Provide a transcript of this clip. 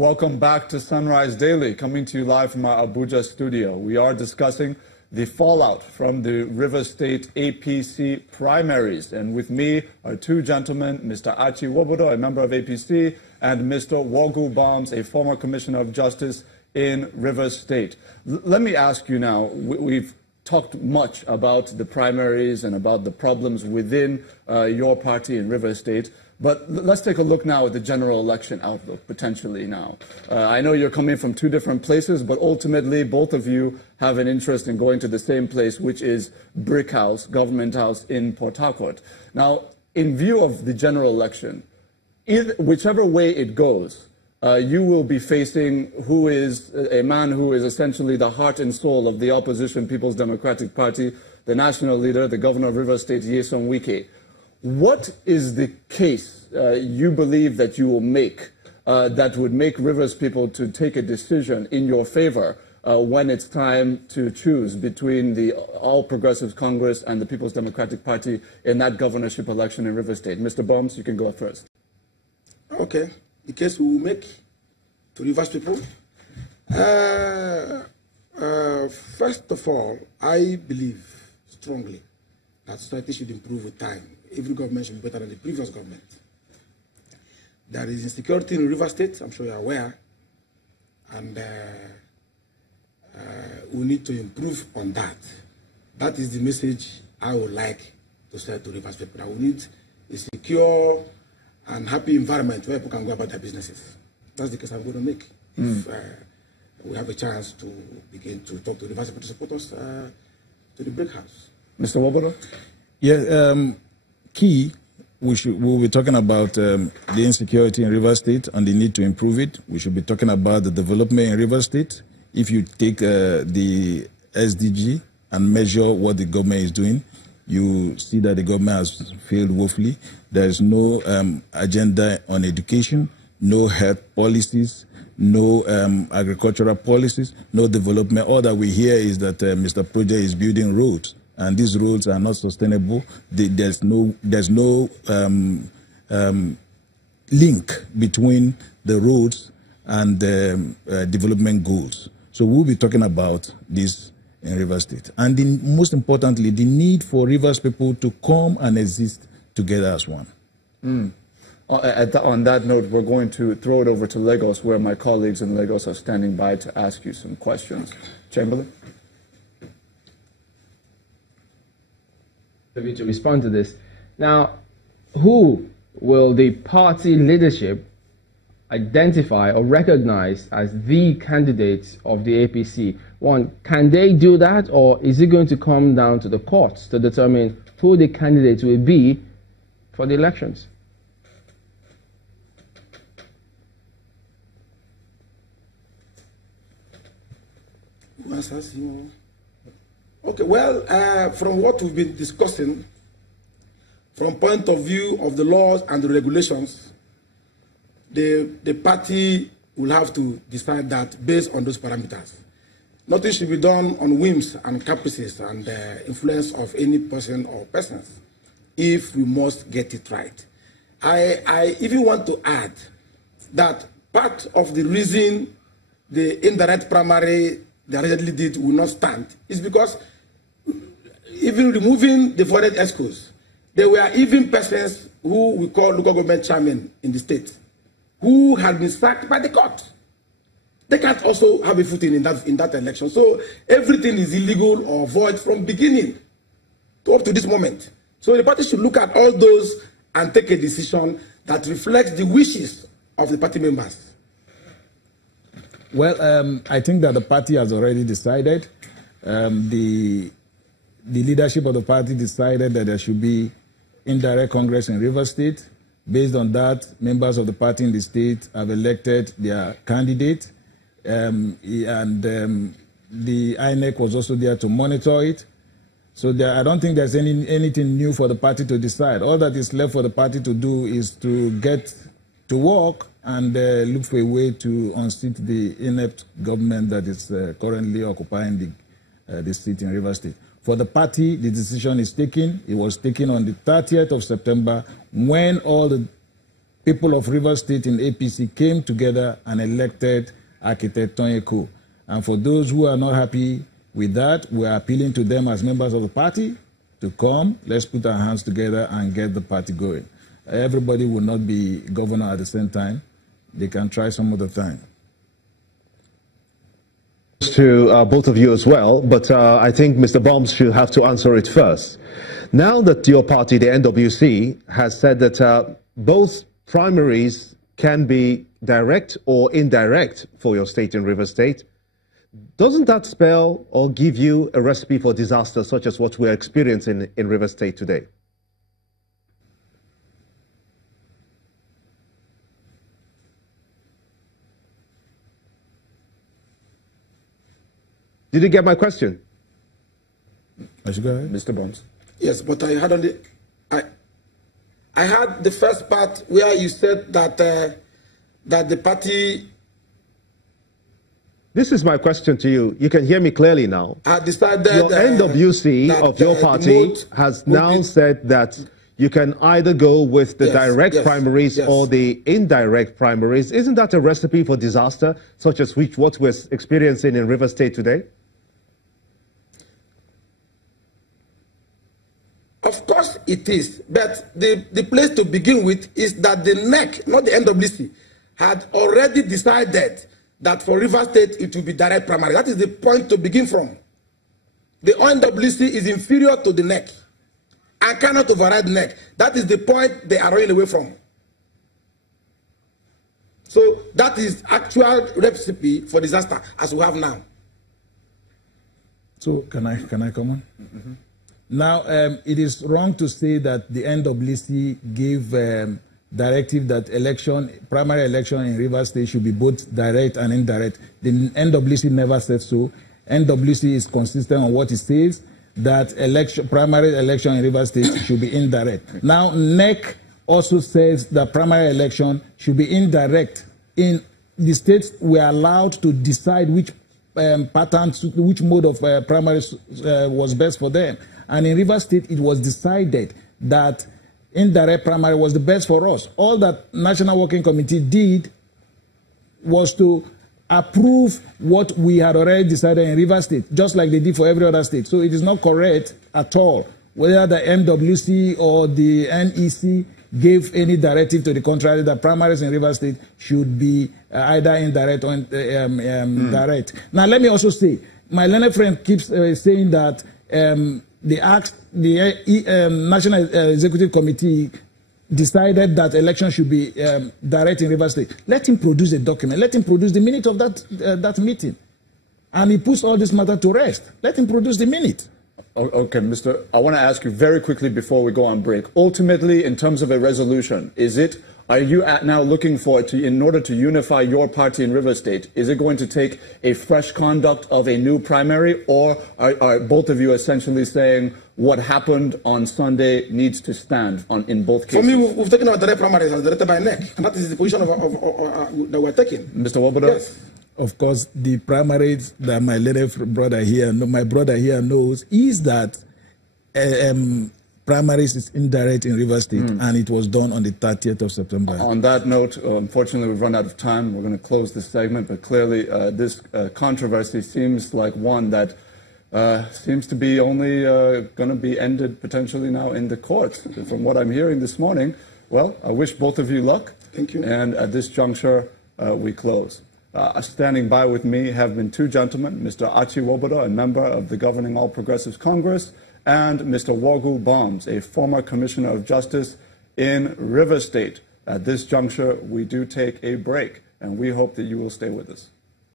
Welcome back to Sunrise Daily, coming to you live from our Abuja studio. We are discussing the fallout from the Rivers State APC primaries. And with me are two gentlemen, Mr. Achi Wobodo, a member of APC, and Mr. Wogu Bams, a former Commissioner of Justice in Rivers State. Let me ask you now, we've talked much about the primaries and about the problems within your party in Rivers State. But let's take a look now at the general election outlook, potentially now. I know you're coming from two different places, but ultimately both of you have an interest in going to the same place, which is Brick House, Government House in Port-Harcourt. Now, in view of the general election, whichever way it goes, you will be facing who is a man who is essentially the heart and soul of the opposition People's Democratic Party, the national leader, the governor of Rivers State, Nyesom Wike. What is the case you believe that you will make that would make Rivers people to take a decision in your favor when it's time to choose between the All Progressives Congress and the People's Democratic Party in that governorship election in Rivers State? Mr. Bums, you can go first. Okay. The case we will make to Rivers people. First of all, I believe strongly that society should improve with time. Every government should be better than the previous government. There is insecurity in Rivers State, I'm sure you're aware, and we need to improve on that. That is the message I would like to say to Rivers people. We need a secure and happy environment where people can go about their businesses. That's the case I'm going to make. If we have a chance to begin to talk to Rivers people to support us to the Brick House. Mr. Wobodo? Yeah, key, we'll be talking about the insecurity in Rivers State and the need to improve it. We should be talking about the development in Rivers State. If you take the SDG and measure what the government is doing, you see that the government has failed woefully. There is no agenda on education, no health policies, no agricultural policies, no development. All that we hear is that Mr. Project is building roads, and these roads are not sustainable. There's no link between the roads and the development goals. So we'll be talking about this in Rivers State. And most importantly, the need for Rivers people to come and exist together as one. On that note, we're going to throw it over to Lagos, where my colleagues in Lagos are standing by to ask you some questions. Chamberlain? To respond to this. Now, who will the party leadership identify or recognize as the candidates of the APC? One, can they do that, or is it going to come down to the courts to determine who the candidates will be for the elections? Who answers you? Okay, well, from what we've been discussing, from point of view of the laws and the regulations, the party will have to decide that based on those parameters. Nothing should be done on whims and caprices and influence of any person or persons if we must get it right. I even want to add that part of the reason the indirect primary they allegedly did will not stand is because even removing the foreign escorts, there were even persons who we call local government chairmen in the state who had been sacked by the court. They can't also have a footing in that election. So everything is illegal or void from beginning to up to this moment. So the party should look at all those and take a decision that reflects the wishes of the party members. Well, I think that the party has already decided. The leadership of the party decided that there should be indirect Congress in Rivers State. Based on that, members of the party in the state have elected their candidate, and the INEC was also there to monitor it. So I don't think there's anything new for the party to decide. All that is left for the party to do is to get to work and look for a way to unseat the inept government that is currently occupying the seat in Rivers State. For the party, the decision is taken. It was taken on the 30th of September when all the people of Rivers State in APC came together and elected architect Tonyeko. And for those who are not happy with that, we are appealing to them as members of the party to come. Let's put our hands together and get the party going. Everybody will not be governor at the same time. They can try some other time. To both of you as well, but I think Mr. Bombs should have to answer it first. Now that your party, the NWC, has said that both primaries can be direct or indirect for your state in Rivers State, doesn't that spell or give you a recipe for disaster such as what we're experiencing in Rivers State today? Did you get my question? I should go ahead. Mr. Bombs. Yes, but I had only I had the first part where you said that that the party. This is my question to you. You can hear me clearly now. Had decided your NWC of your party has now said that you can either go with the direct primaries or the indirect primaries. Isn't that a recipe for disaster, such as what we're experiencing in Rivers State today? Of course it is, but the place to begin with is that the NEC, not the NWC, had already decided that for Rivers State it will be direct primary. That is the point to begin from. The NWC is inferior to the NEC and cannot override NEC. That is the point they are running away from. So that is actual recipe for disaster as we have now. So can I come on? Mm-hmm. Now, it is wrong to say that the NWC gave directive that primary election in Rivers State should be both direct and indirect. The NWC never said so. NWC is consistent on what it says, that primary election in Rivers State should be indirect. Now, NEC also says that primary election should be indirect. In the states, we are allowed to decide which patterns, which mode of primaries was best for them. And in Rivers State, it was decided that indirect primary was the best for us. All that National Working Committee did was to approve what we had already decided in Rivers State, just like they did for every other state. So it is not correct at all whether the NWC or the NEC gave any directive to the contrary that primaries in Rivers State should be either indirect or direct. Now, let me also say, my learned friend keeps saying that the National Executive Committee decided that election should be direct in Rivers State. Let him produce a document. Let him produce the minute of that meeting. And he puts all this matter to rest. Let him produce the minute. Okay, I want to ask you very quickly before we go on break. Ultimately, in terms of a resolution, are you now looking for it in order to unify your party in Rivers State? Is it going to take a fresh conduct of a new primary, or are both of you essentially saying what happened on Sunday needs to stand in both cases? For me, we've taken our direct primaries as directed by NEC, and that is the position that we're taking. Mr. Wobodo? Yes. Of course, the primaries that my brother here knows is that primaries is indirect in Rivers State, and it was done on the 30th of September. On that note, unfortunately, we've run out of time. We're going to close this segment, but clearly this controversy seems like one that seems to be only going to be ended potentially now in the courts. From what I'm hearing this morning, well, I wish both of you luck. Thank you. And at this juncture, we close. Standing by with me have been two gentlemen, Mr. Achi Wobodo, a member of the Governing All Progressives Congress, and Mr. Wogu Bombs, a former Commissioner of Justice in Rivers State. At this juncture, we do take a break, and we hope that you will stay with us.